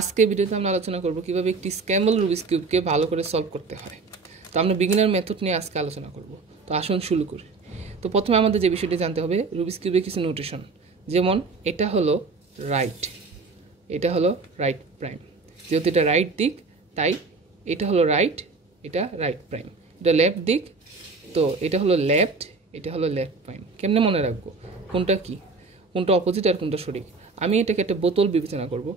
আজকে ভিডিওতে আমরা আলোচনা করব কিভাবে একটি স্ক্র্যাম্বল রুবিক্স কিউবকে ভালো করে সলভ করতে হয়। তো আমরা বিগিনার মেথড নিয়ে আজকে আলোচনা করব। তো আসুন শুরু করি। তো প্রথমে আমাদের যে বিষয়টি জানতে হবে রুবিক্স কিউবের কিছু নোটেশন, যেমন এটা হলো রাইট, এটা হলো রাইট প্রাইম, যেহেতু এটা রাইট দিক তাই এটা হলো রাইট, এটা রাইট প্রাইম। এটা লেফট দিক, তো এটা হলো লেফট, এটা হলো লেফট প্রাইম। কেমনে মনে রাখবো কোনটা কি, কোনটা অপোজিট আর কোনটা সঠিক? আমি এটাকে একটা বোতল বিবেচনা করব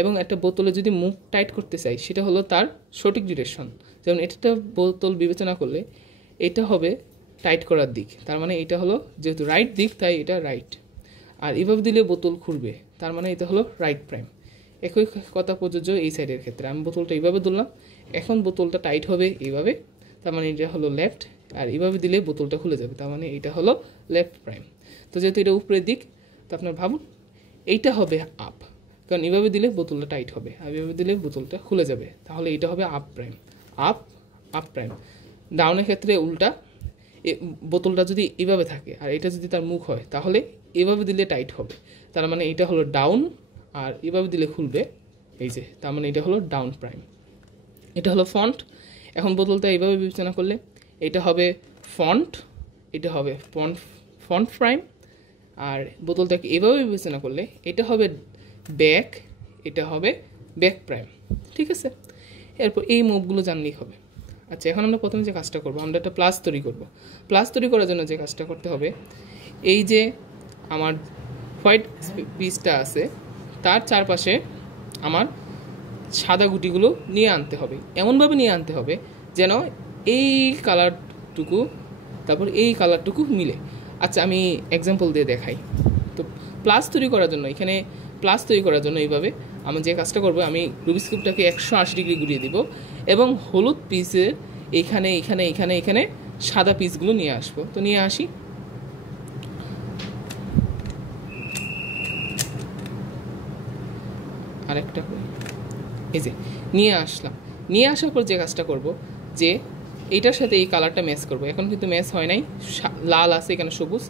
এবং একটা বোতলে যদি মুখ টাইট করতে চাই সেটা হলো তার সঠিক ডিরেকশন। যেমন এটা বোতল বিবেচনা করলে এটা হবে টাইট করার দিক, তার মানে এটা হলো যেহেতু রাইট দিক তাই এটা রাইট। আর এভাবে দিলে বোতল ঘুরবে, তার মানে এটা হলো রাইট প্রাইম। একই কথা প্রযোজ্য এই সাইডের ক্ষেত্রে। আমি বোতলটা এইভাবে ধরলাম, এখন বোতলটা টাইট হবে এইভাবে, তার মানে এটা হলো লেফট। আর এইভাবে দিলে বোতলটা খুলে যাবে, তার মানে এটা হলো লেফট প্রাইম। তো যেহেতু এটা উপরের দিক, তো আপনার ভাবুন এইটা হবে আপ, কারণ এভাবে দিলে বোতলটা টাইট হবে আর এভাবে দিলে বোতলটা খুলে যাবে, তাহলে এটা হবে up prime. Up up prime. ডাউনের ক্ষেত্রে উল্টা, বোতলটা যদি এভাবে থাকে আর এটা যদি তার মুখ হয় তাহলে এভাবে দিলে টাইট হবে, তার মানে এটা হলো ডাউন। আর এভাবে দিলে খুলবে, এই যে, তার মানে এটা হলো ডাউন প্রাইম। এটা হলো ফন্ট। এখন বোতলটা এইভাবে বিবেচনা করলে এটা হবে ফন্ট, এটা হবে ফন্ট প্রাইম। আর বোতলটাকে এভাবে বিবেচনা করলে এটা হবে ব্যাক, এটা হবে ব্যাক প্রাইম। ঠিক আছে, এরপর এই মুভগুলো জানলেই হবে। আচ্ছা, এখন আমরা প্রথমে যে কাজটা করব, আমরা একটা প্লাস তৈরি করব। প্লাস তৈরি করার জন্য যে কাজটা করতে হবে, এই যে আমার হোয়াইট পিসটা আছে তার চারপাশে আমার সাদা গুটিগুলো নিয়ে আনতে হবে, এমনভাবে নিয়ে আনতে হবে যেন এই কালারটুকু তারপর এই কালারটুকু মিলে। আচ্ছা, আমি এক্সাম্পল দিয়ে দেখাই। তো প্লাস তৈরি করার জন্য, এখানে প্লাস তৈরি করার জন্য এইভাবে আমি যে কাজটা করবো, আমি রুবিক্স কিউবটাকে 180 ডিগ্রি ঘুরিয়ে দিব এবং হলুদ পিসের এখানে এখানে এখানে এখানে সাদা পিসগুলো নিয়ে আসবো। তো নিয়ে আসি, আরেকটা এই যে নিয়ে আসলাম। নিয়ে আসার পর যে কাজটা করব, যে এইটার সাথে এই কালারটা ম্যাচ করব। এখন কিন্তু ম্যাচ হয় নাই, লাল আছে এখানে সবুজ,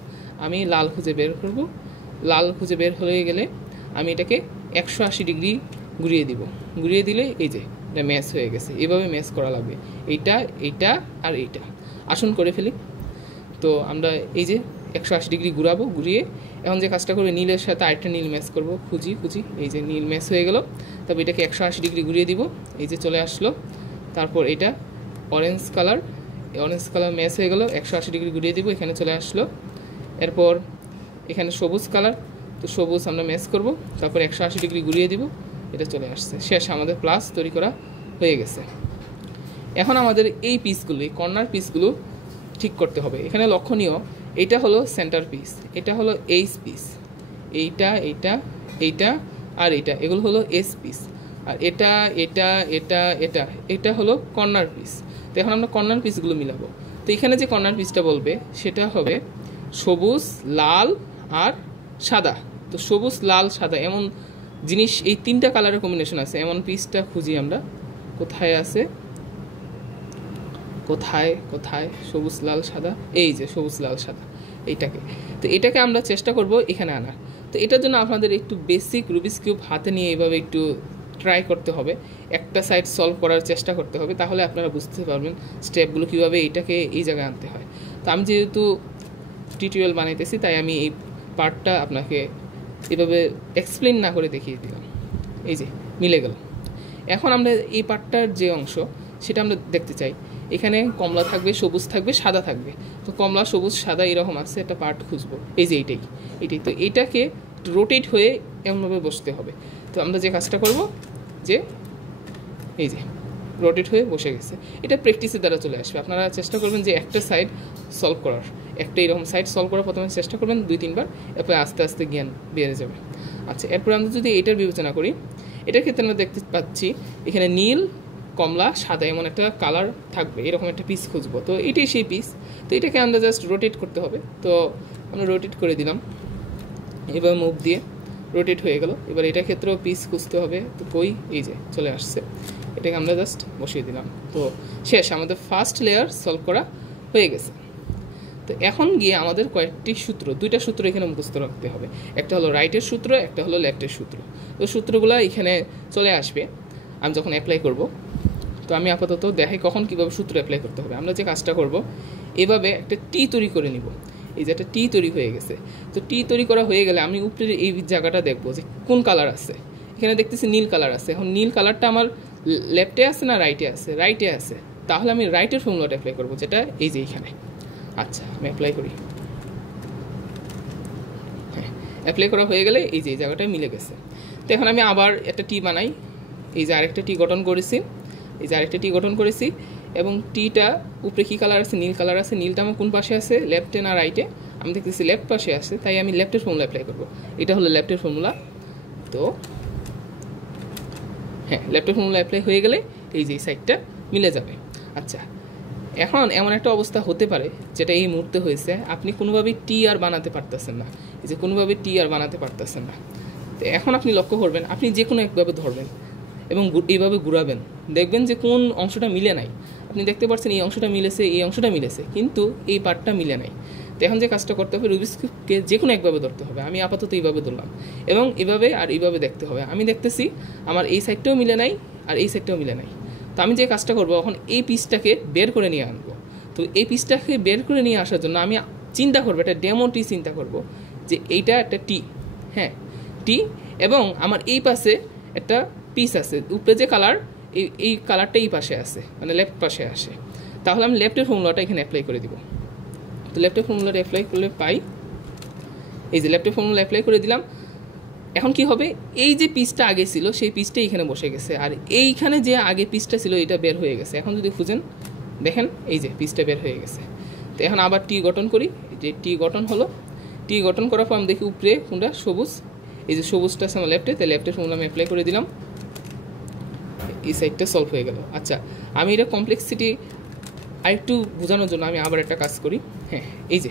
আমি লাল খুঁজে বের করব। লাল খুঁজে বের হয়ে গেলে আমি এটাকে 180 ডিগ্রি ঘুরিয়ে দিব। ঘুরিয়ে দিলে এই যে এটা ম্যাচ হয়ে গেছে। এভাবে ম্যাচ করা লাগবে, এইটা এইটা আর এইটা। আসুন করে ফেলি। তো আমরা এই যে 180 ডিগ্রি ঘুরাবো, ঘুরিয়ে এখন যে কাজটা করবো, নীলের সাথে আরেকটা নীল ম্যাচ করবো, খুঁজি, এই যে নীল ম্যাচ হয়ে গেল। তারপর এটাকে 180 ডিগ্রি ঘুরিয়ে দিব, এই যে চলে আসলো। তারপর এটা orange colour, orange colour match হয়ে গেল, 180 ডিগ্রি ঘুরিয়ে দিব, এখানে চলে আসলো। এরপর এখানে সবুজ কালার, তো সবুজ আমরা ম্যাচ করব, তারপর 180 ডিগ্রি ঘুরিয়ে দিব, এটা চলে আসছে। শেষ, আমাদের প্লাস তৈরি করা হয়ে গেছে। এখন আমাদের এই পিসগুলো, এই কর্নার পিসগুলো ঠিক করতে হবে। এখানে লক্ষণীয়, এটা হলো সেন্টার পিস, এটা হলো এইচ পিস, এইটা এইটা এইটা আর এইটা, এগুলো হলো এস পিস। আর এটা এটা এটা এটা এটা হলো কর্নার পিস। তো এখন আমরা কর্নার পিসগুলো মিলাবো। তো এখানে যে কর্নার পিসটা বলবে সেটা হবে সবুজ, লাল আর সাদা। তো সবুজ, লাল, সাদা এমন জিনিস, এই তিনটা কালারের কম্বিনেশন আছে, এমন পিসটা খুঁজি আমরা। কোথায় আছে, কোথায় কোথায় সবুজ, লাল, সাদা, এই যে সবুজ, লাল, সাদা, এইটাকে। তো এটাকে আমরা চেষ্টা করব এখানে আনার। তো এটার জন্য আপনাদের একটু বেসিক রুবিক্স কিউব হাতে নিয়ে এইভাবে একটু ট্রাই করতে হবে, একটা সাইড সলভ করার চেষ্টা করতে হবে, তাহলে আপনারা বুঝতে পারবেন স্টেপগুলো কীভাবে এইটাকে এই জায়গায় আনতে হয়। তো আমি যেহেতু টিউটোরিয়াল বানাইতেছি তাই আমি এই পার্টটা আপনাকে এভাবে এক্সপ্লেন না করে দেখিয়ে দিলাম। এই যে মিলে গেল। এখন আমরা এই পার্টটার যে অংশ সেটা আমরা দেখতে চাই। এখানে কমলা থাকবে, সবুজ থাকবে, সাদা থাকবে। তো কমলা, সবুজ, সাদা এরকম আছে, একটা পার্ট খুঁজবো। এই যে এইটাই। তো এইটাকে রোটেট হয়ে এমনভাবে বসতে হবে। তো আমরা যে কাজটা করব, যে এই যে রোটেট হয়ে বসে গেছে, এটা প্র্যাকটিসের দ্বারা চলে আসবে। আপনারা চেষ্টা করবেন যে একটা সাইড সলভ করার, একটা এরকম সাইড সলভ করার প্রথমে চেষ্টা করবেন 2-3 বার, এরপরে আস্তে আস্তে জ্ঞান বেড়ে যাবে। আচ্ছা, এরপরে আমরা যদি এটার বিবেচনা করি, এটার ক্ষেত্রে আমরা দেখতে পাচ্ছি এখানে নীল, কমলা, সাদা এমন একটা কালার থাকবে, এরকম একটা পিস খুঁজবো। তো এটাই সেই পিস। তো এটাকে আমরা জাস্ট রোটেট করতে হবে। তো আমরা রোটেট করে দিলাম, এবার মুভ দিয়ে রোটেট হয়ে গেল। এবার এটার ক্ষেত্রেও পিস খুঁজতে হবে। তো কই, এই যে চলে আসছে, এটাকে আমরা জাস্ট বসিয়ে দিলাম। তো শেষ, আমাদের ফার্স্ট লেয়ার সলভ করা হয়ে গেছে। তো এখন গিয়ে আমাদের কয়েকটি সূত্র, দুইটা সূত্র এখানে মুখস্থ রাখতে হবে। একটা হলো রাইটের সূত্র, একটা হলো লেফটের সূত্র। তো সূত্রগুলো এখানে চলে আসবে আমি যখন অ্যাপ্লাই করব। তো আমি আপাতত দেখাই কখন কীভাবে সূত্র অ্যাপ্লাই করতে হবে। আমরা যে কাজটা করব, এভাবে একটা টি তৈরি করে নিব। এই যে একটা টি তৈরি হয়ে গেছে। তো টি তৈরি করা হয়ে গেলে আমি উপরের এই জায়গাটা দেখবো যে কোন কালার আছে। এখানে দেখতেছি নীল কালার আছে। এখন নীল কালারটা আমার লেফটে আছে না রাইটে আছে? রাইটে আছে। তাহলে আমি রাইটের ফর্মুলাটা অ্যাপ্লাই করবো, যেটা এই যে এইখানে। আচ্ছা, আমি অ্যাপ্লাই করি। হ্যাঁ, অ্যাপ্লাই করা হয়ে গেলে এই যে এই জায়গাটায় মিলে গেছে। তো এখন আমি আবার একটা টি বানাই। এই যে আরেকটা টি গঠন করেছি, এই যে আরেকটা টি গঠন করেছি, এবং টিটা উপরে কী কালার আছে? নীল কালার আছে। নীলটা আমার কোন পাশে আছে? লেফটে না রাইটে? আমি দেখতেছি লেফট পাশে আছে, তাই আমি লেফটের ফর্মুলা অ্যাপ্লাই করবো। এটা হলো লেফটের ফর্মুলা। তো হ্যাঁ, লেফটের ফর্মুলা অ্যাপ্লাই হয়ে গেলে এই যে এই সাইডটা মিলে যাবে। আচ্ছা, এখন এমন একটা অবস্থা হতে পারে যেটা এই মুহূর্তে হয়েছে, আপনি কোনোভাবেই টি আর বানাতে পারতেছেন না। এই যে কোনোভাবে টি আর বানাতে পারতেছেন না। তো এখন আপনি লক্ষ্য করবেন, আপনি যে কোনো একভাবে ধরবেন এবং এইভাবে ঘুরাবেন, দেখবেন যে কোন অংশটা মিলে নাই। আপনি দেখতে পাচ্ছেন এই অংশটা মিলেছে, এই অংশটা মিলেছে, কিন্তু এই পার্টটা মিলে নাই। তো এখন যে কাজটা করতে হবে, রুবিক্স কিউবকে যে কোনো একভাবে ধরতে হবে। আমি আপাতত এইভাবে ধরলাম, এবং এভাবে আর এইভাবে দেখতে হবে। আমি দেখতেছি আমার এই সাইডটাও মিলে নাই আর এই সাইডটাও মিলে নাই। তো আমি যে কাজটা করবো, এখন এই পিসটাকে বের করে নিয়ে আনবো। তো এই পিসটাকে বের করে নিয়ে আসার জন্য আমি চিন্তা করবো, একটা ডেমো টি চিন্তা করবো, যে এইটা একটা টি, হ্যাঁ টি, এবং আমার এই পাশে একটা পিস আছে, উপরে যে কালার, এই কালারটা এই পাশে আছে, মানে লেফট পাশে আসে। তাহলে আমি লেফটের ফর্মুলাটা এখানে অ্যাপ্লাই করে দিব। তো লেফটের ফর্মুলাটা অ্যাপ্লাই করলে পাই, এই যে লেফটের ফর্মুলা অ্যাপ্লাই করে দিলাম। এখন কি হবে, এই যে পিসটা আগে ছিল সেই পিসটা এখানে বসে গেছে, আর এইখানে যে আগে পিসটা ছিল এটা বের হয়ে গেছে। এখন যদি খুঁজেন, দেখেন এই যে পিসটা বের হয়ে গেছে। তো এখন আবার টি গঠন করি। যে টি গঠন হলো, টি গঠন করার পর আমি দেখি উপরে কোনটা সবুজ, এই যে সবুজটা আছে আমার লেফটে, তাই লেফটের ফর্মুলা আমি অ্যাপ্লাই করে দিলাম। এই সাইডটা সলভ হয়ে গেল। আচ্ছা, আমি এটা কমপ্লেক্সিটি আরেকটু বোঝানোর জন্য আমি আবার একটা কাজ করি। হ্যাঁ, এই যে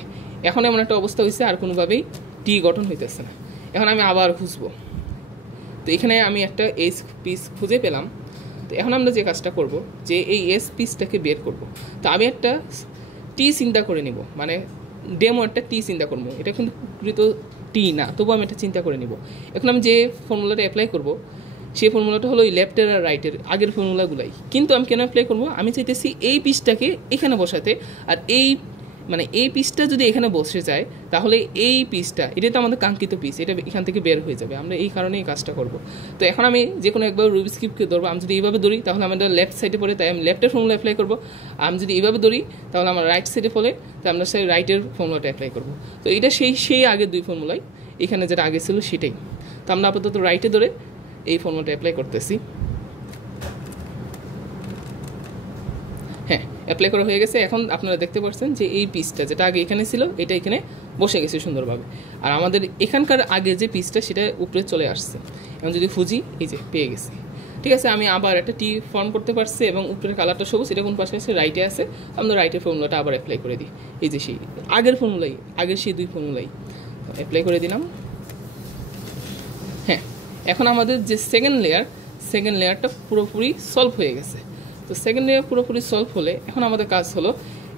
এখন এমন একটা অবস্থা হয়েছে, আর কোনোভাবেই টি গঠন হইতেছে না। এখন আমি আবার খুঁজবো। তো এখানে আমি একটা এস পিস খুঁজে পেলাম। তো এখন আমরা যে কাজটা করব, যে এই এস পিসটাকে বের করব। তো আমি একটা টি চিন্তা করে নিব, মানে ডেমো একটা টি চিন্তা করবো। এটা কিন্তু প্রকৃত টি না, তবু আমি একটা চিন্তা করে নিব। এখন আমি যে ফর্মুলাটা অ্যাপ্লাই করব, সেই ফর্মুলাটা হলো এই লেফটের আর রাইটের আগের ফর্মুলাগুলাই। কিন্তু আমি কেন অ্যাপ্লাই করবো, আমি চাইতেছি এই পিসটাকে এখানে বসাতে, আর এই মানে এই পিসটা যদি এখানে বসে যায়, তাহলে এই পিসটা, এটা তো আমাদের কাঙ্ক্ষিত পিস, এটা এখান থেকে বের হয়ে যাবে। আমরা এই কারণে এই কাজটা করব। তো এখন আমি যে কোনো একবার রুবিক্স কিউবকে ধরবো। আমি যদি এইভাবে ধরি, তাহলে আমাদের লেফট সাইডে পড়ে, তাই আমি লেফটের ফর্মুলা অ্যাপ্লাই করবো। আমি যদি এইভাবে ধরি, তাহলে আমার রাইট সাইডে পড়ে, তাই আমরা সেই রাইটের ফর্মুলাটা অ্যাপ্লাই করবো। তো এটা সেই আগের দুই ফর্মুলাই, এখানে যেটা আগে ছিল সেটাই। তো আমরা আপাতত রাইটে ধরে এই ফর্মুলাটা অ্যাপ্লাই করতেছি। হ্যাঁ, অ্যাপ্লাই করা হয়ে গেছে। এখন আপনারা দেখতে পাচ্ছেন যে এই পিসটা যেটা আগে এখানে ছিল, এটা এখানে বসে গেছে সুন্দরভাবে। আর আমাদের এখানকার আগে যে পিসটা, সেটা উপরে চলে আসছে। এখন যদি খুঁজি, এই যে পেয়ে গেছি। ঠিক আছে, আমি আবার একটা টি ফর্ম করতে পারছি, এবং উপরের কালারটা সবুজ, এটা কোন পাশে আছে? রাইটে আছে। আমরা রাইটের ফর্মুলাটা আবার অ্যাপ্লাই করে দিই। এই যে সেই আগের ফর্মুলাই, আগের সেই দুই ফর্মুলাই অ্যাপ্লাই করে দিলাম। হ্যাঁ, এখন আমাদের যে সেকেন্ড লেয়ারটা পুরোপুরি সলভ হয়ে গেছে। তো সেকেন্ড লেয়ার পুরোপুরি সলভ হলে এখন আমাদের কাজ হলো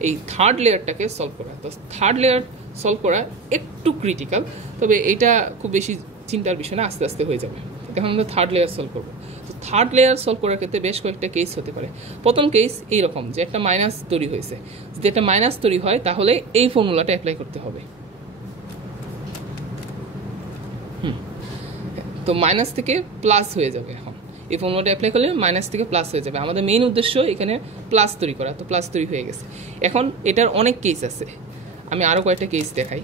এই থার্ড লেয়ারটাকে সলভ করা। তো থার্ড লেয়ার সলভ করা একটু ক্রিটিক্যাল, তবে এটা খুব বেশি চিন্তার বিষয় না, আস্তে আস্তে হয়ে যাবে। এখন আমরা থার্ড লেয়ার সলভ করবো। তো থার্ড লেয়ার সলভ করার ক্ষেত্রে বেশ কয়েকটা কেস হতে পারে। প্রথম কেস এইরকম, যে একটা মাইনাস তৈরি হয়েছে। যদি একটা মাইনাস তৈরি হয়, তাহলে এই ফর্মুলাটা অ্যাপ্লাই করতে হবে। তো মাইনাস থেকে প্লাস হয়ে যাবে। এখন এই ফর্মুলাটা অ্যাপ্লাই করলে মাইনাস থেকে প্লাস হয়ে যাবে। আমাদের মেইন উদ্দেশ্য এখানে প্লাস তৈরি করা। তো প্লাস তৈরি হয়ে গেছে। এখন এটার অনেক কেস আছে, আমি আরও কয়েকটা কেস দেখাই।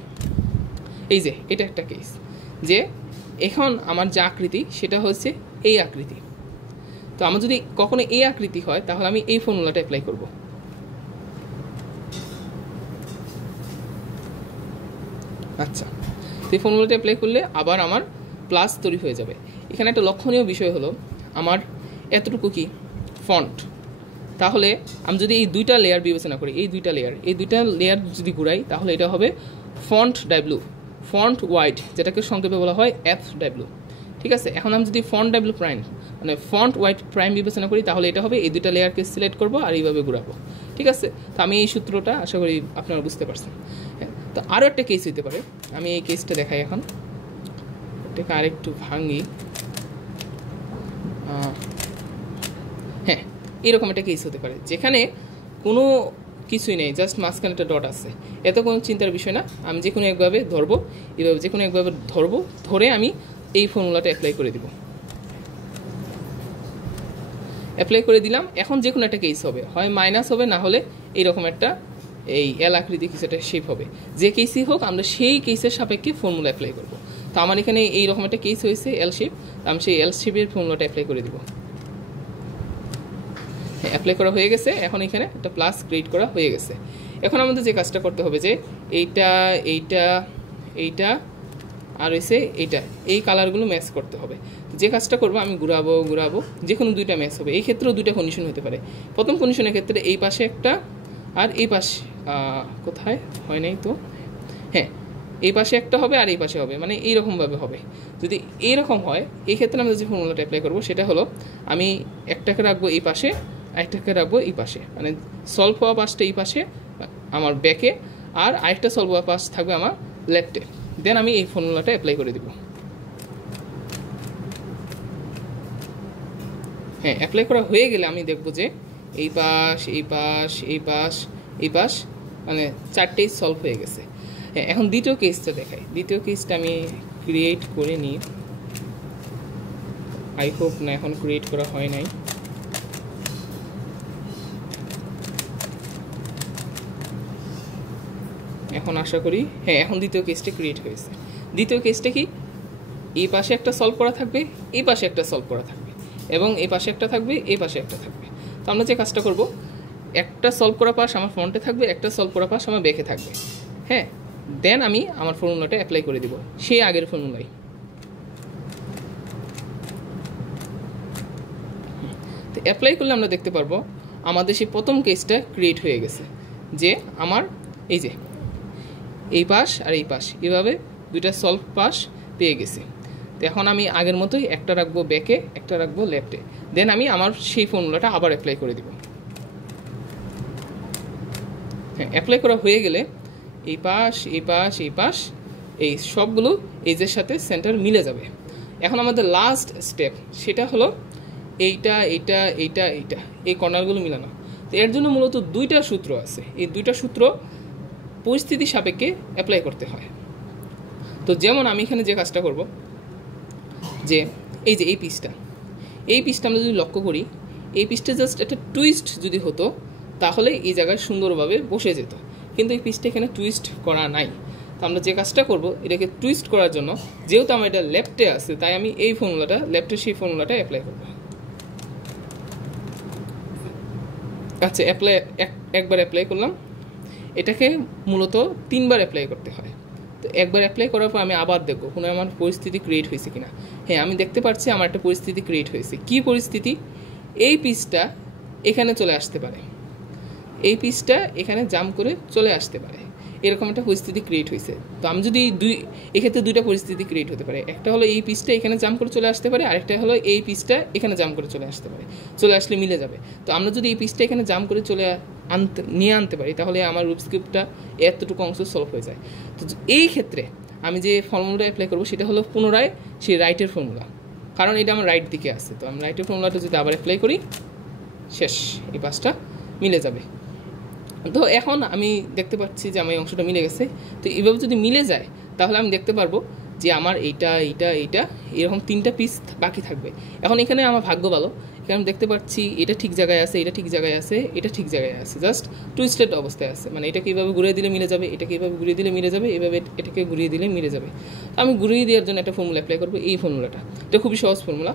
এই যে এটা একটা কেস, যে এখন আমার যে আকৃতি সেটা হচ্ছে এই আকৃতি। তো আমার যদি কখনো এই আকৃতি হয়, তাহলে আমি এই ফর্মুলাটা অ্যাপ্লাই করব। আচ্ছা, এই ফর্মুলাটা অ্যাপ্লাই করলে আবার আমার প্লাস তৈরি হয়ে যাবে। এখানে একটা লক্ষণীয় বিষয় হলো, আমার এতটুকু কি ফন্ট। তাহলে আমি যদি এই দুইটা লেয়ার বিবেচনা করি, এই দুইটা লেয়ার যদি ঘুরাই, তাহলে এটা হবে ফন্ট ডাব্লিউ, ফন্ট ওয়াইড, যেটাকে সংক্ষেপে বলা হয় FW। ঠিক আছে, এখন আমি যদি ফন্ট ডাব্লিউ প্রাইম মানে ফন্ট ওয়াইড প্রাইম বিবেচনা করি, তাহলে এটা হবে এই দুইটা লেয়ারকে সিলেক্ট করবো আর এইভাবে ঘুরাবো। ঠিক ঠিক আছে? তো আমি এই সূত্রটা আশা করি আপনারা বুঝতে পারছেন। হ্যাঁ, তো আরও একটা কেস হতে পারে, আমি এই কেসটা দেখাই এখন, এটাকে আরেকটু ভাঙি। হ্যাঁ, এরকম একটা কেস হতে পারে যেখানে কোনো কিছুই নেই, জাস্ট মাঝখানে একটা ডট আছে। এত কোনো চিন্তার বিষয় না, আমি যে কোনো একভাবে ধরবো, এভাবে যে কোনো একভাবে ধরবো, ধরে আমি এই ফর্মুলাটা অ্যাপ্লাই করে দিব। অ্যাপ্লাই করে দিলাম। এখন যে কোনো একটা কেস হবে, হয় মাইনাস হবে, না হলে এইরকম একটা এই এল আকৃতি কিছু একটা শেপ হবে। যে কেসই হোক আমরা সেই কেসের সাপেক্ষে ফর্মুলা অ্যাপ্লাই করব। তো আমার এখানে এইরকম একটা কেস হয়েছে এল শেপ, আমি সেই এল শেপের ফর্মুলাটা অ্যাপ্লাই করে দিব। হ্যাঁ, অ্যাপ্লাই করা হয়ে গেছে। এখন এখানে একটা প্লাস ক্রিয়েট করা হয়ে গেছে। এখন আমাদের যে কাজটা করতে হবে যে এইটা এইটা এইটা আর হয়েছে এইটা, এই কালারগুলো ম্যাচ করতে হবে। যে কাজটা করবো আমি ঘুরাবো, যে কোনো দুইটা ম্যাচ হবে। এই ক্ষেত্রেও দুইটা কন্ডিশন হতে পারে। প্রথম কন্ডিশনের ক্ষেত্রে এই পাশে একটা আর এই পাশে কোথায় হয় নাই তো, হ্যাঁ এই পাশে একটা হবে আর এই পাশে হবে, মানে এইরকমভাবে হবে। যদি এইরকম হয়, এই ক্ষেত্রে আমরা যে ফর্মুলাটা অ্যাপ্লাই করবো সেটা হলো আমি একটাকে রাখবো এই পাশে, আরেকটাকে রাখবো এই পাশে, মানে সলভ হওয়া পাশটা এই পাশে আমার ব্যাকে, আর আরেকটা সলভ হওয়া পাশ থাকবে আমার লেফটে। দেন আমি এই ফর্মুলাটা অ্যাপ্লাই করে দিব। হ্যাঁ, অ্যাপ্লাই করা হয়ে গেলে আমি দেখব যে এই পাশ এই পাশ এই পাশ এই পাশ মানে চারটেই সলভ হয়ে গেছে। হ্যাঁ, এখন দ্বিতীয় কেসটা দেখাই। দ্বিতীয় কেসটা আমি ক্রিয়েট করে নিই, আই হোপ না এখন ক্রিয়েট করা হয় নাই। এখন আশা করি হ্যাঁ, এখন দ্বিতীয় কেসটা ক্রিয়েট হয়েছে। দ্বিতীয় কেসটা কি, এই পাশে একটা সলভ করা থাকবে, এই পাশে একটা সলভ করা থাকবে, এবং এই পাশে একটা থাকবে, এই পাশে একটা থাকবে। তো আমরা যে কাজটা করব, একটা সলভ করা পাশ আমার ফ্রন্টে থাকবে, একটা সলভ করা পাশ আমার ব্যাকে থাকবে। হ্যাঁ, দেন আমি আমার ফর্মুলাটা অ্যাপ্লাই করে দিব সেই আগের ফর্মুলাই। তো অ্যাপ্লাই করলে আমরা দেখতে পারবো আমাদের সেই প্রথম কেসটা ক্রিয়েট হয়ে গেছে, যে আমার এই যে এই পাশ আর এই পাশ এভাবে দুইটা সলভ পাশ পেয়ে গেছি। তো এখন আমি আগের মতোই একটা রাখবো ব্যাকে, একটা রাখবো লেফটে, দেন আমি আমার সেই ফর্মুলাটা আবার অ্যাপ্লাই করে দিব। হ্যাঁ, অ্যাপ্লাই করা হয়ে গেলে এই পাশ এই পাশ এই পাশ এই সবগুলো এজের সাথে সেন্টার মিলে যাবে। এখন আমাদের লাস্ট স্টেপ সেটা হলো এইটা এইটা এইটা এইটা এই কর্নারগুলো মিলানো। তো এর জন্য মূলত দুইটা সূত্র আছে, এই দুইটা সূত্র পরিস্থিতি সাপেক্ষে অ্যাপ্লাই করতে হয়। তো যেমন আমি এখানে যে কাজটা করব, যে এই যে এই পিসটা আমরা যদি লক্ষ্য করি, এই পিসটা জাস্ট একটা টুইস্ট যদি হতো তাহলে এই জায়গায় সুন্দরভাবে বসে যেত, কিন্তু এই পিসটা এখানে টুইস্ট করা নাই। তো আমরা যে কাজটা করব, এটাকে টুইস্ট করার জন্য যেহেতু আমার এটা লেফটে আছে, তাই আমি এই ফর্মুলাটা লেফটে সেই ফর্মুলাটা অ্যাপ্লাই করব। আচ্ছা, একবার অ্যাপ্লাই করলাম। এটাকে মূলত 3 বার অ্যাপ্লাই করতে হয়। তো একবার অ্যাপ্লাই করার পর আমি আবার দেখব কোনো আমার পরিস্থিতি ক্রিয়েট হয়েছে কিনা। হ্যাঁ, আমি দেখতে পাচ্ছি আমার একটা পরিস্থিতি ক্রিয়েট হয়েছে। কি পরিস্থিতি? এই পিসটা এখানে চলে আসতে পারে, এই পিসটা এখানে জাম্প করে চলে আসতে পারে, এরকম একটা পরিস্থিতি ক্রিয়েট হয়েছে। তো আমি যদি এক্ষেত্রে দুইটা পরিস্থিতি ক্রিয়েট হতে পারে। একটা হলো এই পিসটা এখানে জাম্প করে চলে আসতে পারে, আরেকটা হলো এই পিসটা এখানে জাম্প করে চলে আসতে পারে, চলে আসলে মিলে যাবে। তো আমরা যদি এই পিসটা এখানে জাম্প করে নিয়ে আনতে পারি, তাহলে আমার রুবিক্স কিউবটা এতটুকু অংশ সলভ হয়ে যায়। তো এই ক্ষেত্রে আমি যে ফর্মুলাটা অ্যাপ্লাই করবো সেটা হলো পুনরায় সেই রাইটের ফর্মুলা, কারণ এটা আমার রাইট দিকে আছে। তো আমি রাইটের ফর্মুলাটা যদি আবার অ্যাপ্লাই করি, শেষ, এই পাশটা মিলে যাবে। তো এখন আমি দেখতে পাচ্ছি যে আমার এই অংশটা মিলে গেছে। তো এইভাবে যদি মিলে যায় তাহলে আমি দেখতে পারবো যে আমার এইটা এইটা এইটা এরকম 3টা পিস বাকি থাকবে। এখন এখানে আমার ভাগ্য ভালো, এখানে আমি দেখতে পাচ্ছি এটা ঠিক জায়গায় আছে, এটা ঠিক জায়গায় আছে, এটা ঠিক জায়গায় আছে, জাস্ট টুইস্টেড অবস্থায় আছে। মানে এটাকে এইভাবে ঘুরিয়ে দিলে মিলে যাবে, এটাকে এইভাবে ঘুরিয়ে দিলে মিলে যাবে, এভাবে এটাকে ঘুরিয়ে দিলে মিলে যাবে। তো আমি ঘুরিয়ে দেওয়ার জন্য একটা ফর্মুলা অ্যাপ্লাই করবো, এই ফর্মুলাটা। এটা খুবই সহজ ফর্মুলা।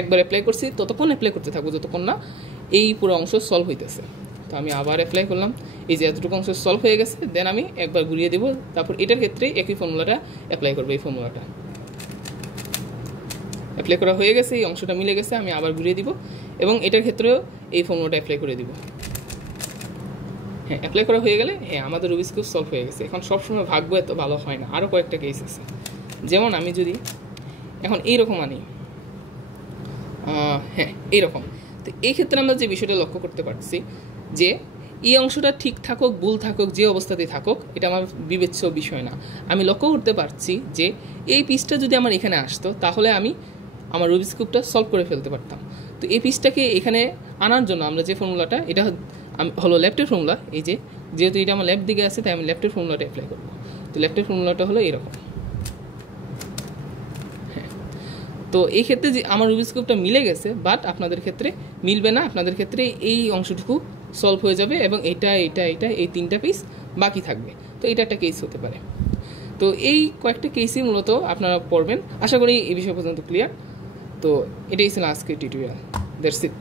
একবার অ্যাপ্লাই করছি, ততক্ষণ অ্যাপ্লাই করতে থাকবো যতক্ষণ না এই পুরো অংশ সলভ হইতেছে। তো আমি আবার অ্যাপ্লাই করলাম, এই যে এতটুকু অংশ সলভ হয়ে গেছে, দেন আমি একবার ঘুরিয়ে দেবো। তারপর এটার ক্ষেত্রে একই ফর্মুলাটা অ্যাপ্লাই করবো, এই ফর্মুলাটা অ্যাপ্লাই করা হয়ে গেছে, এই অংশটা মিলে গেছে, আমি আবার ঘুরিয়ে দিব এবং এটার ক্ষেত্রেও এই ফর্মুলাটা অ্যাপ্লাই করে দিব। হ্যাঁ, অ্যাপ্লাই করা হয়ে গেলে হ্যাঁ আমাদের রুবিক্স কিউব সলভ হয়ে গেছে। এখন সবসময় ভাগ্য এত ভালো হয় না, আরও কয়েকটা কেস আছে। যেমন আমি যদি এখন এইরকম আনি, হ্যাঁ এইরকম, তো এই ক্ষেত্রে আমরা যে বিষয়টা লক্ষ্য করতে পারছি যে এই অংশটা ঠিক থাকুক ভুল থাকুক যে অবস্থাতেই থাকুক এটা আমার বিবেচ্য বিষয় না। আমি লক্ষ্য করতে পারছি যে এই পিসটা যদি আমার এখানে আসতো তাহলে আমি আমার রুবিক্স কিউবটা সলভ করে ফেলতে পারতাম। তো এই পিসটাকে এখানে আনার জন্য আমরা যে ফর্মুলাটা, এটা হলো লেফটের ফর্মুলা, এই যে যেহেতু এটা আমার লেফট দিকে আছে তাই আমি লেফটের ফর্মুলাটা অ্যাপ্লাই করবো। তো লেফটের ফর্মুলাটা হলো এরকম। হ্যাঁ, তো এই ক্ষেত্রে যে আমার রুবিক্স কিউবটা মিলে গেছে, বাট আপনাদের ক্ষেত্রে মিলবে না। আপনাদের ক্ষেত্রে এই অংশটুকু সলভ হয়ে যাবে এবং এটা এই 3টা পিস বাকি থাকবে। তো এটা একটা কেস হতে পারে। তো এই কয়েকটা কেসই মূলত আপনারা পড়বেন। আশা করি এই বিষয় পর্যন্ত ক্লিয়ার। তো এটাই ছিল আজকের টিউটোরিয়াল। That's it.